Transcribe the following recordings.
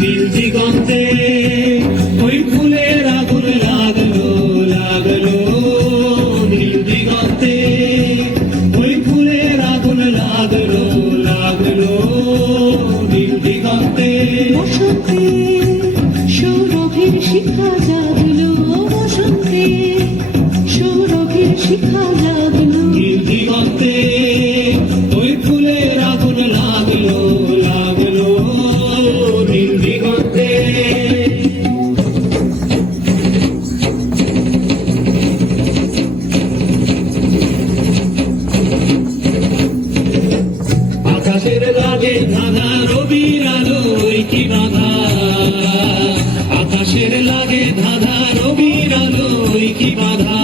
নীল দিগন্তে ওই ফুলের আগুন লাগলো লাগলো, নীল দিগন্তে ওই ফুলের আগুন লাগলো লাগলো, নীল দিগন্তে। বসন্তে সৌরভের শিখা জাগলো, বসন্তে সৌরভের শিখা জাগলো, নীল দিগন্তে ওই ফুলের আগুন লাগলো লাগলো, নীল দিগন্তে। আকাশের লাগে ধাঁধা রবির আলোয় কি বাধা, আকাশের লাগে ধাঁধা রবির আলোয় কি বাধা।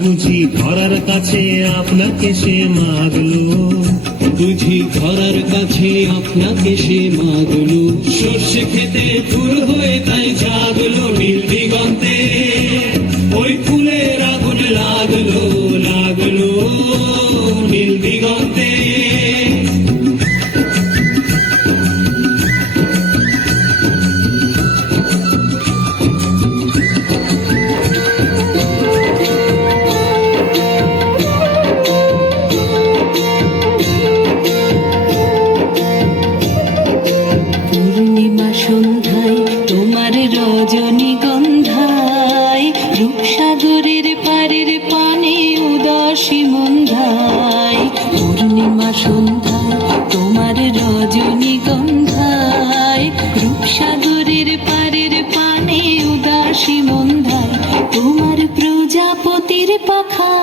বুঝি ধরার কাছে আপনাকে সে মাগলো, বুঝি ধরার কাছে আপনাকে সে মাগলো। সর্ষে খেতে ফুল হয়ে তাই জাগলো, নীল দিগন্তে ওই ফুলের আগুন লাগলো লাগলো, নীল দিগন্তে। পূর্ণিমা সন্ধ্যায় তোমার রজনীগন্ধায়, রূপসাগরের পারের পানে উদাসী মন্ধায়। পূর্ণিমা সন্ধ্যায় তোমার রজনীগন্ধায়, রূপসাগরের পারের পানে উদাসী মন্ধায়। তোমার প্রজাপতির পাখা,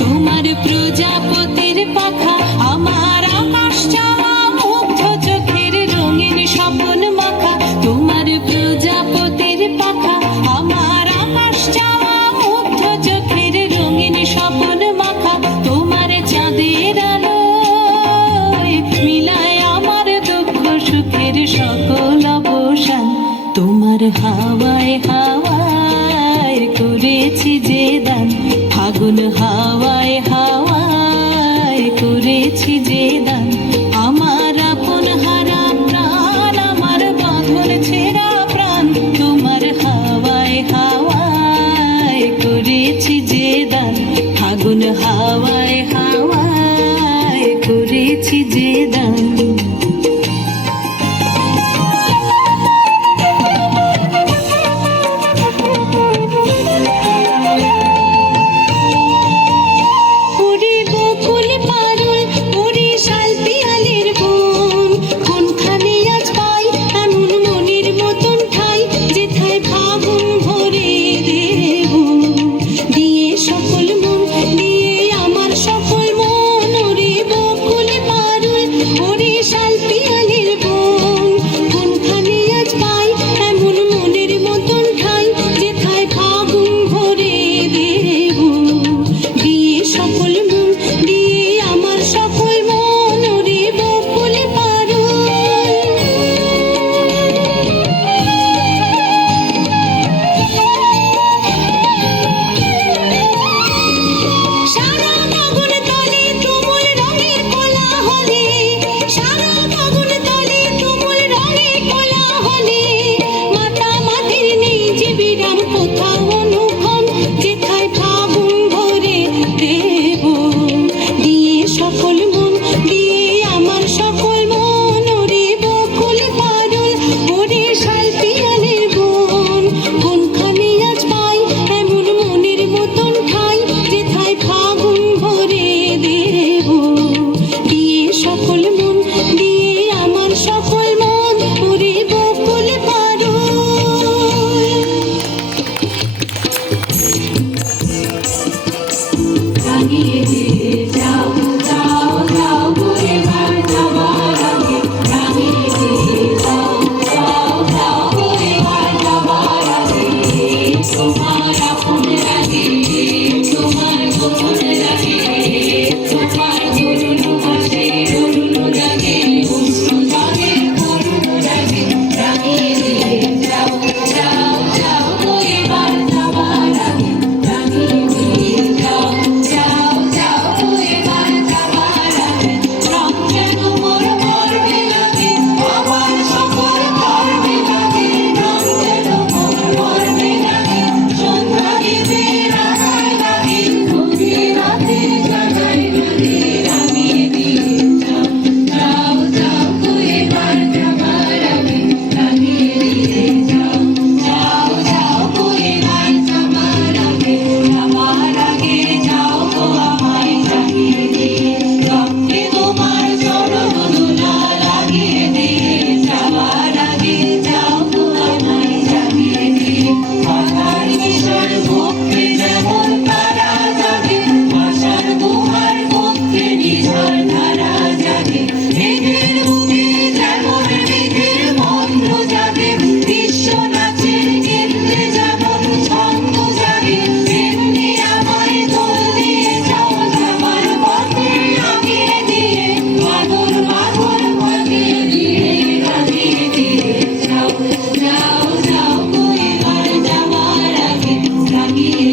তোমার প্রজাপতির পাখা আমার আকাশ চাওয়া মুগ্ধ চোখের রঙিন স্বপন মাখা। তোমার প্রজাপতির পাখা আমার আকাশ চাওয়া মুগ্ধ চোখের রঙিন স্বপন মাখা। তোমার চাঁদের আলোয় মিলায় আমার দুঃখ সুখের সকল অবসান। তোমার হাওয়ায় হাওয়ায় করেছি যে তোমার ভক্তি যেমন তারা জাগে, আশার তোমার পক্ষে নিঝড় ধারা জাগে। মেঘের বুকে যেমন মেঘের মন্ত্র জাগে, বিশ্ব নাচের কেন্দ্রে যেমন ছন্দ জাগে, তেমনি আমায় দোল দিয়ে যাও যাবার পথে আগিয়ে দিয়ে, বাদল বাদল ভাগিয়ে দিয়ে কাঁদিয়ে দিয়ে যাও যাও যাও গো এবার যাওয়ার আগে, রাগিয়ে